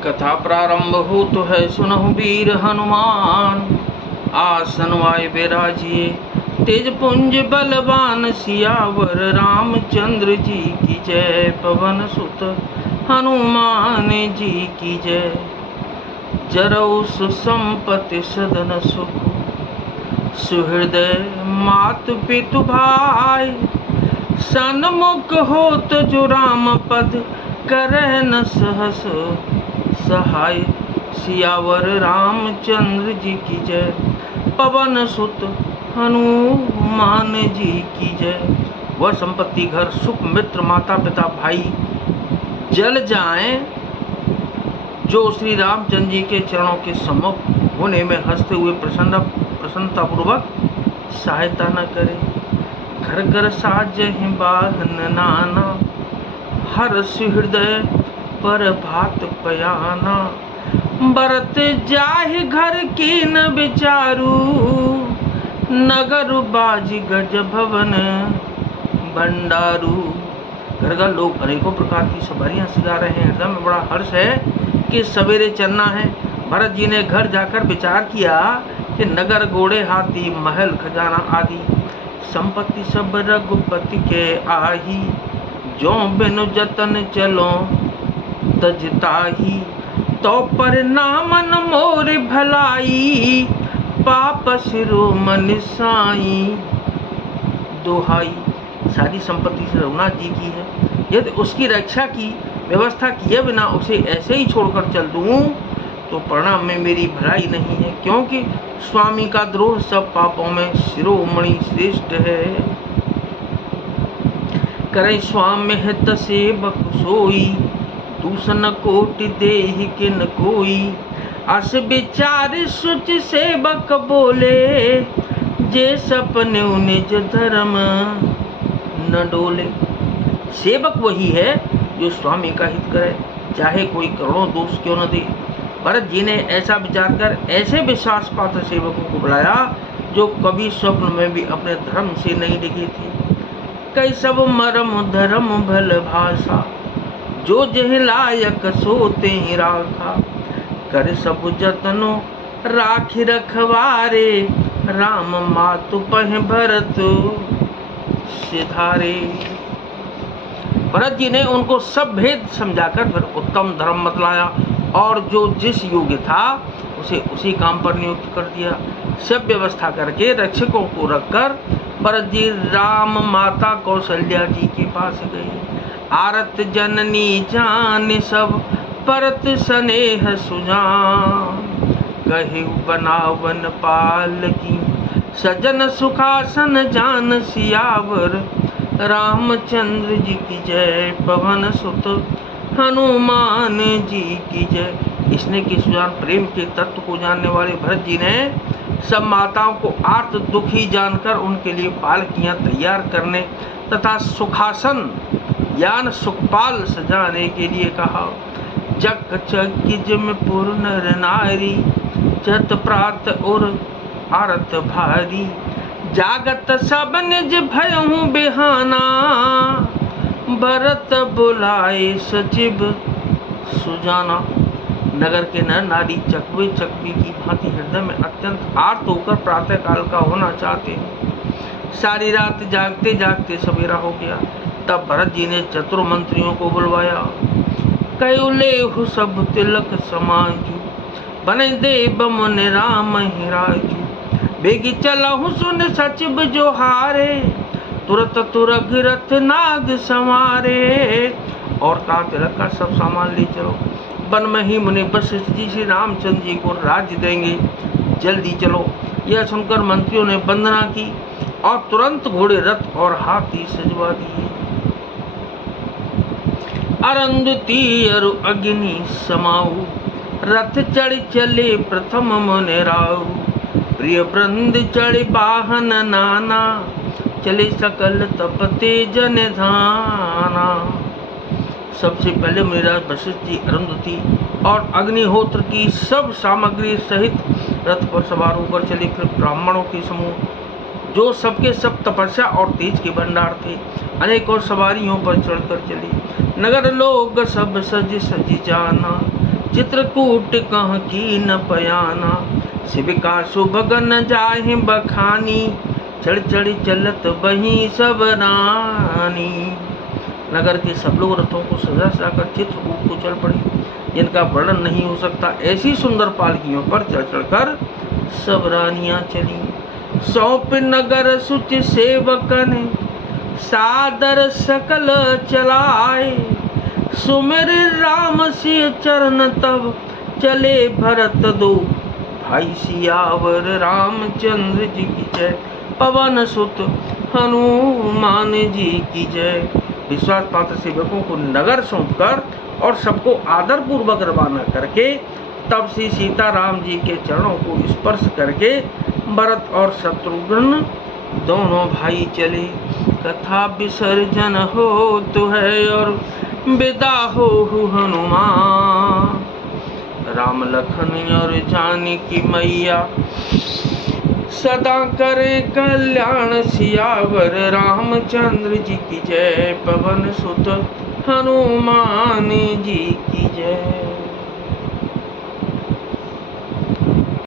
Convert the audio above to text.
कथा प्रारंभ हो तो है सुनहु वीर हनुमान। आसन वाय विराजिए तेज पुंज बलवान। सियावर रामचंद्र जी की जय। पवन सुत हनुमान जी की जय। जरऊ सुसंपत्ति सदन सुख। सुहृदय मातु पितु भाई। सन्मुख होत जो राम पद। करह न सहस सहाय। सियावर रामचंद्र जी की जय। पवन सुत हनुमान जी की जय। वह संपत्ति घर सुख मित्र माता पिता भाई जल जाएं जो श्री रामचंद्र जी के चरणों के सम्मुख होने में हंसते हुए प्रसन्नता पूर्वक सहायता न करे। घर घर साजहि बाहन नाना। हर्ष हृदय पर भात पयाना। बरत जाहि घर की न विचारू। नगर बाज गज भवन भंडारू। घर घर लोग अनेकों प्रकार की सवारियां सजा रहे हैं। हृदय में बड़ा हर्ष है कि सवेरे चलना है। भरत जी ने घर जाकर विचार किया कि नगर घोड़े हाथी महल खजाना आदि संपत्ति सब रघुपति के आही। जो बिनु जतन चलो तजताही। तो परिणामन मोर भलाई। पाप शिरोमणि साई दोहाई। सारी संपत्ति से रघुनाथ जी की है। यदि उसकी रक्षा की व्यवस्था किए बिना उसे ऐसे ही छोड़कर चल दूं तो परिणाम में मेरी भलाई नहीं है, क्योंकि स्वामी का द्रोह सब पापों में शिरोमणि श्रेष्ठ है। करे स्वामी हित सेवक सोई। दूषण कोटि देहि किन कोई। अस विचार सुच सेवक बोले। जे सपने निज धर्म न डोले। सेवक वही है जो स्वामी का हित करे, चाहे कोई करोड़ों दोष क्यों न दे। भरत जी ने ऐसा विचार कर ऐसे विश्वास पात्र सेवकों को बुलाया जो कभी स्वप्न में भी अपने धर्म से नहीं डिगे थे। कई सब मरम धर्म भल भाषा। जो जह लायक सोते ही राखा। कर सब जतनो राखी रखवारे। राम मातु पह भरत सिधारे। भरत जी ने उनको सब भेद समझाकर फिर उत्तम धर्म बतलाया और जो जिस योग्य था उसे उसी काम पर नियुक्त कर दिया। सब व्यवस्था करके रक्षकों को रखकर भरत जी राम माता कौशल्या जी के पास गए। आरत जननी जान सब परत स्नेह सुजान। कहे बनावन पाल की सजन सुखासन जान। सियावर रामचंद्र जी की जय। पवन सुत हनुमान जी की जय। इसने की सुजान प्रेम के तत्व को जानने वाले भरत जी ने सब माताओं को आर्त दुखी जानकर उनके लिए पालकियां तैयार करने तथा सुखासन यान सुखपाल सजाने के लिए कहा। जग जिम पुर नर नारी। जत प्रात और आरत भारी। जागत सब निज भयहु बिहाना। भरत बुलाए सचिव सुजाना। नगर के नर नारी चकवे चकवी की भांति हृदय में अत्यंत आर्त होकर प्रातः काल का होना चाहते हैं। सारी रात जागते जागते सवेरा हो गया। तब भरत जी ने चतुर मंत्रियों को बुलवाया। कयुले हु सब तिलक समाजू। बने देव मुनि राम ही राजू। बेगी चलहु सुन सचिव जो हारे। तुरत तुरग रथ नाग संवारे। और कहा तिलक का सब सामान ले चलो। वन में ही मुनि वशिष्ठ जी श्री रामचंद्र जी को राज्य देंगे, जल्दी चलो। यह सुनकर मंत्रियों ने वंदना की और तुरंत घोड़े रथ और हाथी सजवा दिए। अरुंधति अरु अग्नि समाऊ। रथ चढ़ चले प्रथम मुनि राऊ। प्रिय वृंद चढ़ वाहन नाना। चले सकल तपते जन धाना। सबसे पहले मुनिराज वशिष्ठ जी अरुंधति और अग्निहोत्र की सब सामग्री सहित रथ पर सवार होकर चले। फिर ब्राह्मणों के समूह जो सबके सब तपस्या और तेज के भंडार थे अनेकों सवारियों पर चढ़कर चले। नगर लोग सब सज सज जाना। चित्रकूट कह की न पयाना, शिविका सुभगन जाहि बखानी, चढ़ चढ़ चलत बही सब रानी। नगर के सब लोग रथों को सजा सजाकर चित्रकूट को चल पड़े, जिनका वर्णन नहीं हो सकता। ऐसी सुंदर पालकियों पर चढ़ चढ़कर सब रानियां चली। सौंप नगर सुच सेवकन, सादर सकल चलाए, सुमिर राम सिय चरण तब, चले भरत दो भाई सियावर, रामचंद्र जी की जय, पवन सुत हनुमान जी की जय। विश्वास पात्र सेवकों को नगर सौंपकर और सबको आदर पूर्वक रवाना करके तब श्री सीताराम जी के चरणों को स्पर्श करके भरत और शत्रुघ्न दोनों भाई चले। कथा विसर्जन हो तो है और विदा हो हनुमान, राम लखन और जानकी मैया सदा करे कल्याण, सियावर रामचंद्र जी की जय, पवन सुत हनुमान जी की जय।